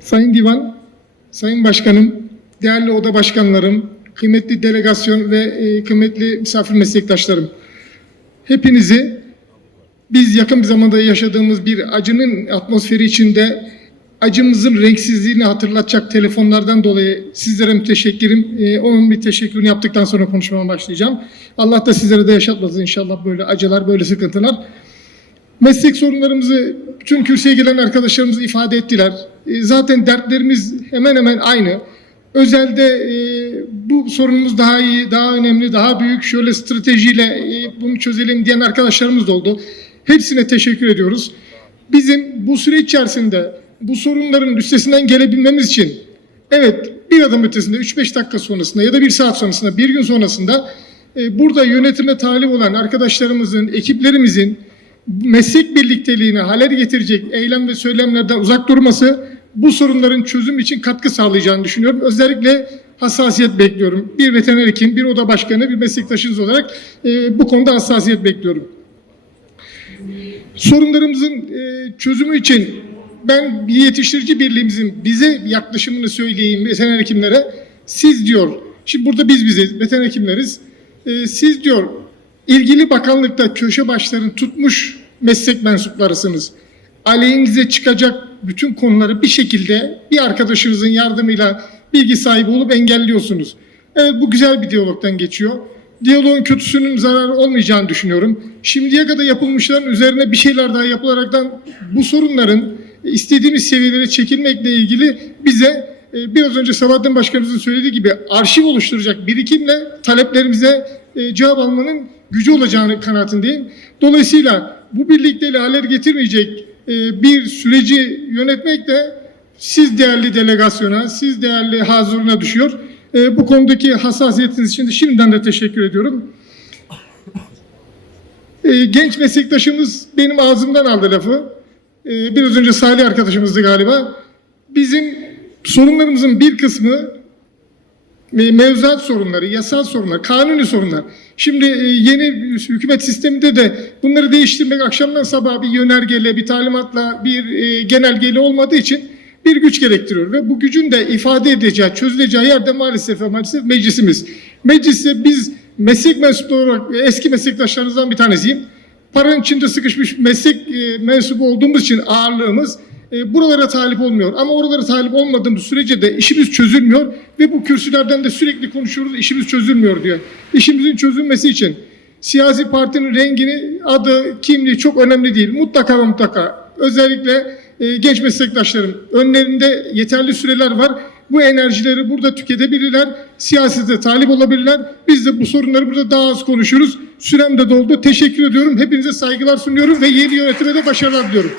Sayın Divan, Sayın Başkanım, değerli oda başkanlarım, kıymetli delegasyon ve e, kıymetli misafir meslektaşlarım. Hepinizi biz yakın bir zamanda yaşadığımız bir acının atmosferi içinde acımızın renksizliğini hatırlatacak telefonlardan dolayı sizlere müteşekkirim. Ee, onun bir teşekkürünü yaptıktan sonra konuşmama başlayacağım. Allah da sizlere de yaşatmasın inşallah böyle acılar, böyle sıkıntılar. Meslek sorunlarımızı bütün kürsüye gelen arkadaşlarımız ifade ettiler. E, Zaten dertlerimiz hemen hemen aynı. Özelde e, bu sorunumuz daha iyi, daha önemli, daha büyük, şöyle stratejiyle e, bunu çözelim diyen arkadaşlarımız da oldu. Hepsine teşekkür ediyoruz. Bizim bu süreç içerisinde bu sorunların üstesinden gelebilmemiz için evet bir adım ötesinde 3-5 dakika sonrasında ya da bir saat sonrasında, bir gün sonrasında e, burada yönetime talip olan arkadaşlarımızın, ekiplerimizin meslek birlikteliğine haler getirecek eylem ve söylemlerden uzak durması bu sorunların çözüm için katkı sağlayacağını düşünüyorum. Özellikle hassasiyet bekliyorum. Bir veteriner hekim, bir oda başkanı, bir meslektaşınız olarak e, bu konuda hassasiyet bekliyorum. Sorunlarımızın e, çözümü için ben yetiştirici birliğimizin bize yaklaşımını söyleyeyim veteriner hekimlere. Siz diyor, şimdi burada biz biziz, veteriner hekimleriz. E, siz diyor, ilgili bakanlıkta köşe başlarını tutmuş meslek mensuplarısınız. Aleyhinize çıkacak bütün konuları bir şekilde bir arkadaşınızın yardımıyla bilgi sahibi olup engelliyorsunuz. Evet bu güzel bir diyalogdan geçiyor. Diyaloğun kötüsünün zararı olmayacağını düşünüyorum. Şimdiye kadar yapılmışların üzerine bir şeyler daha yapılaraktan bu sorunların istediğimiz seviyelere çekilmekle ilgili bize e, biraz önce Sabahattin Başkanımızın söylediği gibi arşiv oluşturacak birikimle taleplerimize e, cevap almanın gücü olacağını kanaatindeyim. Dolayısıyla bu birlikteyle haler getirmeyecek e, bir süreci yönetmek de siz değerli delegasyona, siz değerli hazırına düşüyor. E, bu konudaki hassasiyetiniz için de şimdiden de teşekkür ediyorum. E, genç meslektaşımız benim ağzımdan aldı lafı. Biraz önce Salih arkadaşımızdı galiba. Bizim sorunlarımızın bir kısmı mevzuat sorunları, yasal sorunlar, kanuni sorunlar. Şimdi e, yeni hükümet sisteminde de bunları değiştirmek akşamdan sabaha bir yönergeyle, bir talimatla, bir e, genelgeyle olmadığı için bir güç gerektiriyor. Ve bu gücün de ifade edeceği, çözüleceği yerde maalesef maalesef meclisimiz. Mecliste biz meslek mensupları olarak e, eski meslektaşlarınızdan bir tanesiyim. Paranın içinde sıkışmış meslek mensubu olduğumuz için ağırlığımız e, buralara talip olmuyor. Ama oralara talip olmadığımız sürece de işimiz çözülmüyor ve bu kürsülerden de sürekli konuşuyoruz işimiz çözülmüyor diyor. İşimizin çözülmesi için siyasi partinin rengini, adı, kimliği çok önemli değil. Mutlaka ve mutlaka özellikle e, genç meslektaşlarım önlerinde yeterli süreler var. Bu enerjileri burada tüketebilirler. Siyasete talip olabilirler. Biz de bu sorunları burada daha az konuşuruz. Sürem de doldu. Teşekkür ediyorum. Hepinize saygılar sunuyorum ve yeni yönetime de başarılar diliyorum.